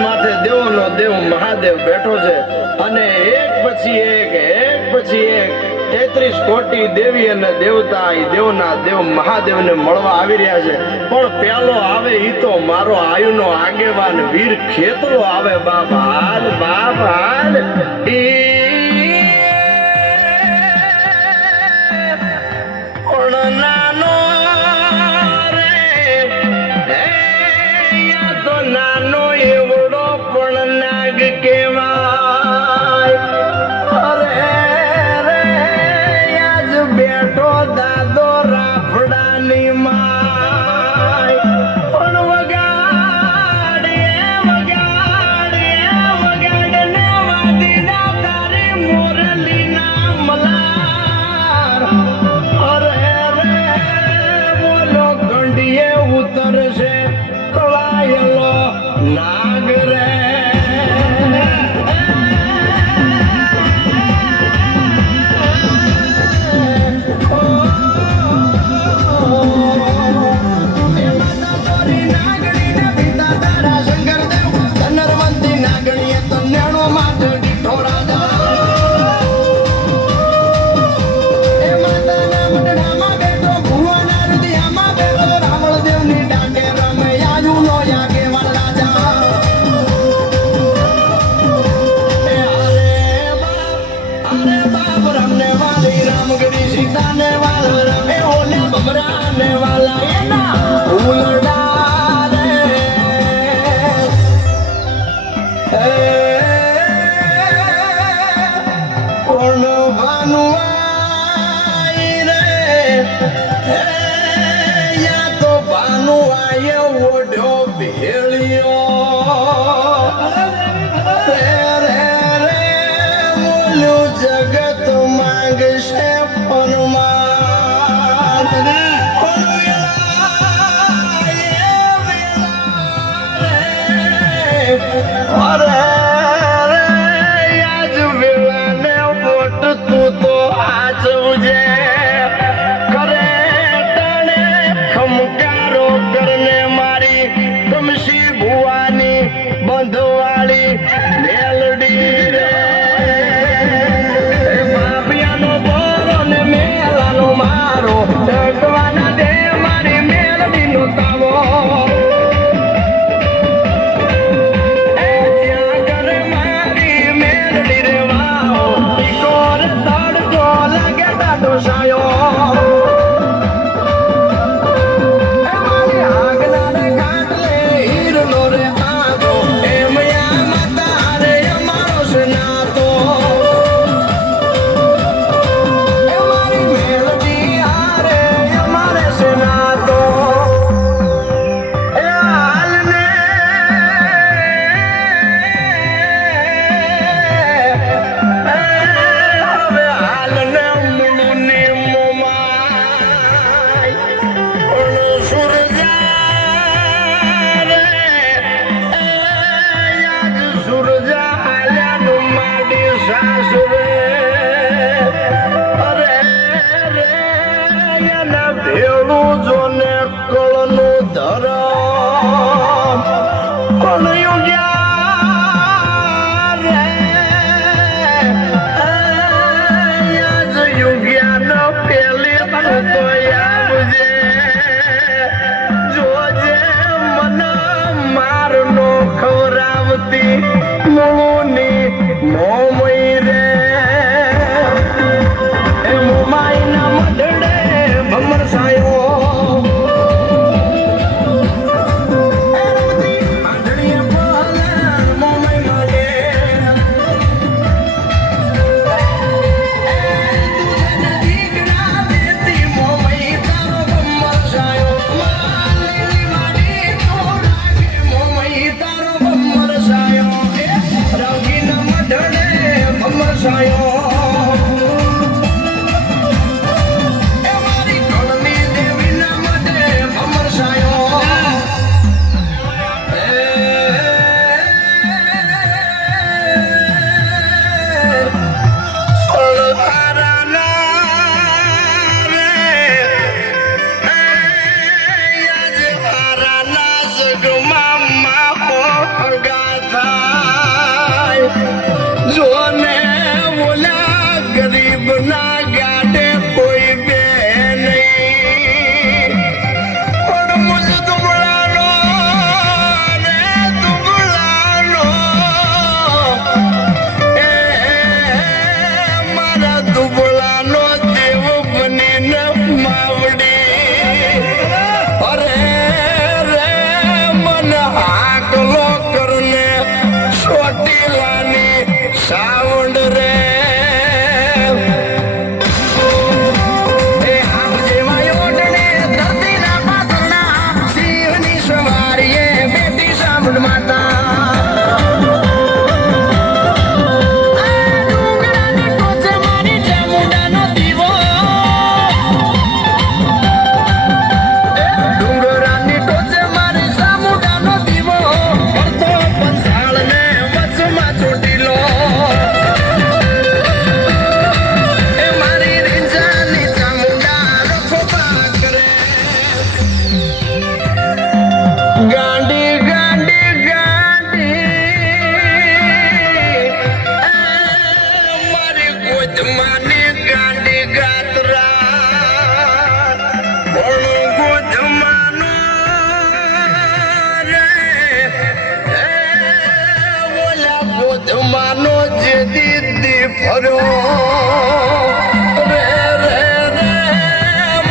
માથે દેવોનો દેવ મહાદેવ બેઠો છે અને એક પછી એક 33 કોટી દેવી અને દેવતા એ દેવના દેવ મહાદેવને મળવા આવી રહ્યા છે. પણ પેલો આવે ઈ તો મારો આયુનો આગેવાન વીર ખેતરો આવે. બાપ હાલ નાનો રે તો નાનો એવડો પણ નાગ કેવાય. અરે રે આજ બેઠો દાદો રાફડાની માય. પણ વગાડે ને વાદીના તારી મોરલીના મલાર. અરે રે બોલો ગંડીએ ઉતરશે કળાયેલો નાગ રે. सीताने वाला रमे ओले बमराने वाला ये ना उलड़ा रे. कोण भानुआई रे या तो भानुआई ओढ़ो भेड़ियो. रे बोलो जगत मांग से બંધવાળી મેલડી રે. બાપિયાનો બોરો ને મેલાનો મારો ડગવાના દે મારી મેલડીનો તાવો. ત્યાં કરે મારી મેલડી રે વાવો ઈકોર તડકો લાગે દાદો સાયો. ભેળું જોને કળનું ધરમ પણ યુગ્યા રે યુગ્યા ન પેલી તો આવજે જોજે મન મારનો ખવરાવતી મૂળ ફર્યો રે રે રે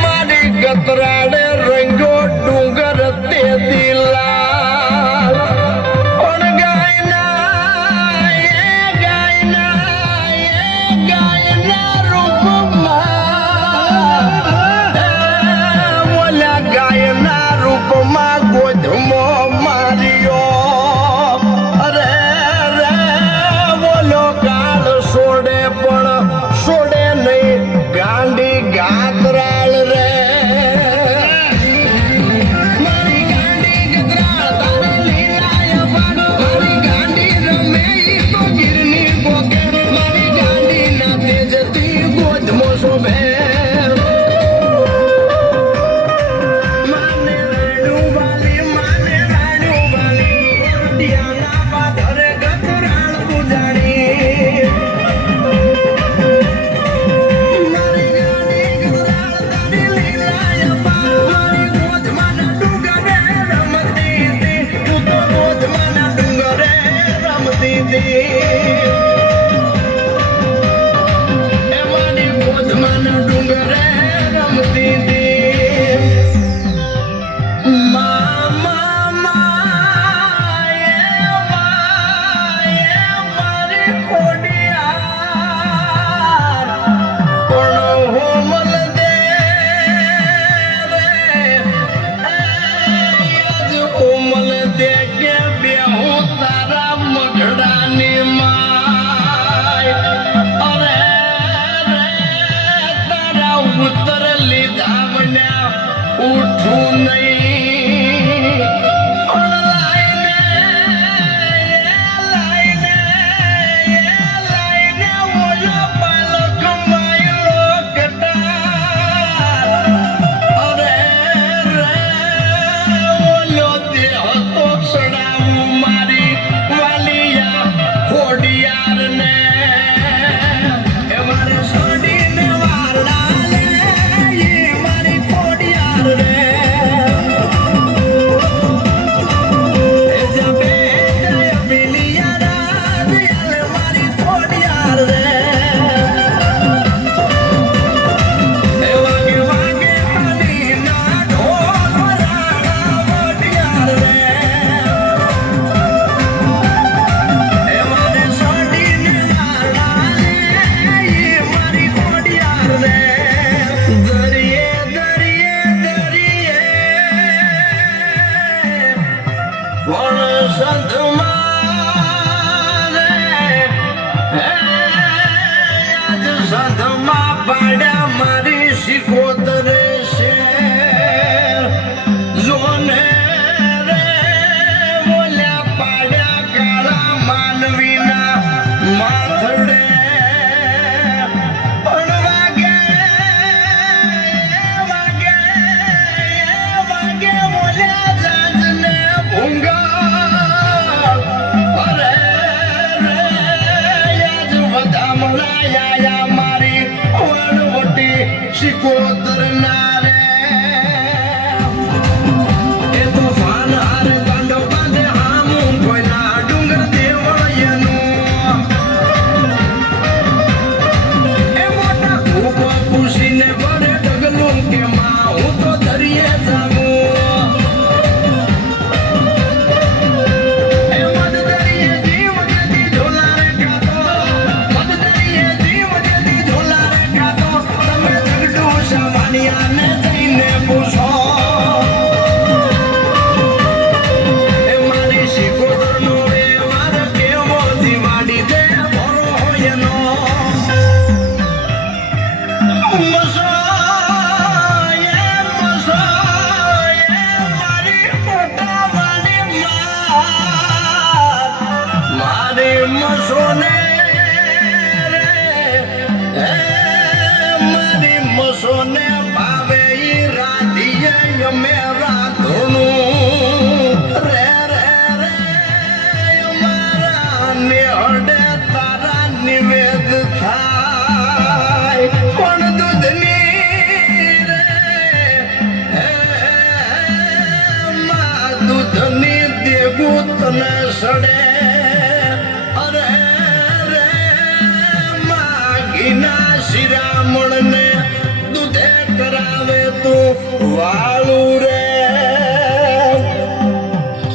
મારી ગતરાડે રંગો ડુંગર તે દિલાલ પણ ગાયના રૂપમાં ઓલા ગાયના રૂપમાં ગોધમો માર્યો અરે રે બોલો કાળ છોડે પણ છોડે નહીં ગાંડી ગાતરાળ રે મારી ગાંડી ગતરાળ તારે લીલાય પાડો મારી ગાંડી રમે ઈ તો ગીરની ગોકે મારી ગાંડી ના તેજતી ગોધમો શોભે માને રાડું વાલી રોટિયાના પાથરે ગતરાળ પૂજાણી મારી ગાંડી ગતરાળ તારી લીલાય પાડો મારી ગોધમાના ડુંગરે રમતી હતી તું તો ગોધમાના ડુંગરે રમતી હતી એ મારી ગોધમાના ડુંગરે રમતી હતી ઉત્તર લીધા બન્યા ઉઠું નહીં લાઈને ઓલો પાલક માયલો કટાર અરે રે ઓલો તે હતો સડાવું મારી વાલિયા ખોડિયારને એ મારે છોડીને વારડા સંધમાં પાડ્યા મારી શિકોતરે શેર જોને રે બોલ્યા પાડ્યા કાળા માનવીના માથડે પણ વાગે બોલ્યા જાજને ભૂંગા અરે રે યાદ વધામણાયા મારી વણવટી શિકોતર ના રે એ તો ફાન હાર ગાંડો બાંધે હામું કોઈના ડુંગર દેવળિયાનું એ મોટા ખૂબ પૂછીને ભરે ડગલું કે માં હું તો દરિયે જાઉં એ મદ દરિયે જીવ જતી ઝોલા રે ખાતો મદ દરિયે જીવ જતી ઝોલા રે ખાતો તમે દગડું સામાનિયાને જઈને પૂછો એ મારી શિકોતરનો એ વાર કેવો દિવાળી દે ભરો હોય એનો મસો મારી મોટા વાળી મારી મસોને રે મારી મસોને ભાવે ઈ રાધીએ અમે રાધોનું રે રે રે મારા નેહડે તારા નિવેદ થાય કોણ દૂધની રે માં દૂધની દેવું તને સડે અરે રે વાળું રે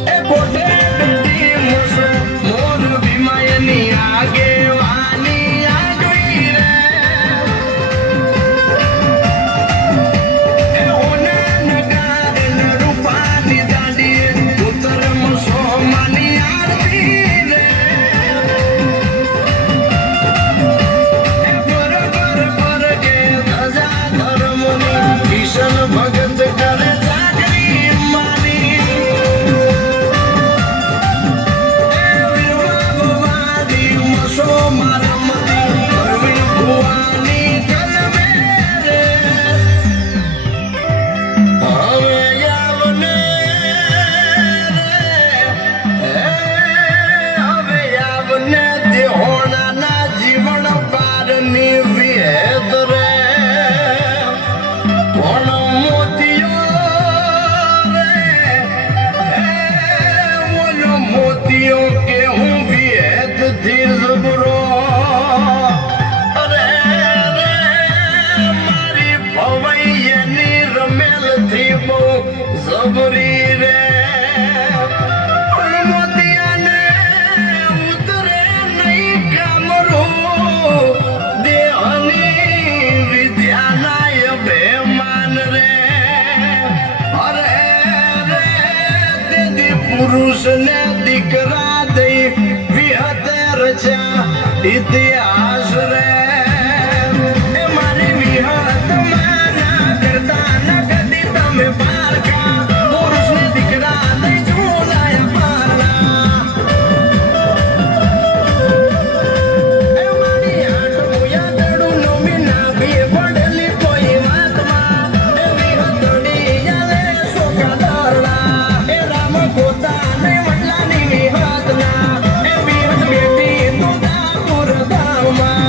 એ કોઠે બેઠી મૂસો મોર ભીમાયની આગેવાની આગવી રે એ હોના નગાર ને રૂપાની દાંડી ઉત્તર મૂસો માની આરતી રે એ બરોબર પર કે ધજા ધર્મની કિશન ભગત કરે જાગરી માની એ વીરવા ભવાની મસો મારમતી પરવીન ભુવાની કલમે રે હવે આવને રે હવે આવને દેહોણાના જીવન પારની વિહેત રે પણ મોતિયો રે ઓલો મોતિયો કે હું વિહેતથી જબરો રે રે મારી ભવૈયાની રમેલથી બહુ જબરી રે પણ મોતિયાને ઉતરે નહીં કામરું દેહની વિદ્યાના બેમાન રે અરે રે તેથી પુરુષને દીકરા દઈ વિહતે રચ્યા ઇતિહાસ રે એ મારી વિહત માના કરતા ન કદી તમે પારકા પુરુષને દીકરા દઈ ઝૂલાયા પારણા એ મારી આઠમું યાદડું નવમી નાભી પડેલી કોઈ વાતમાં એ વિહતડી યાલે સોકા દરડા એ રામ ગોતા ને વડલાની વિહતના એ વિહત બેટી તું દાપુર ધામમાં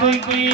કોઈ કોઈ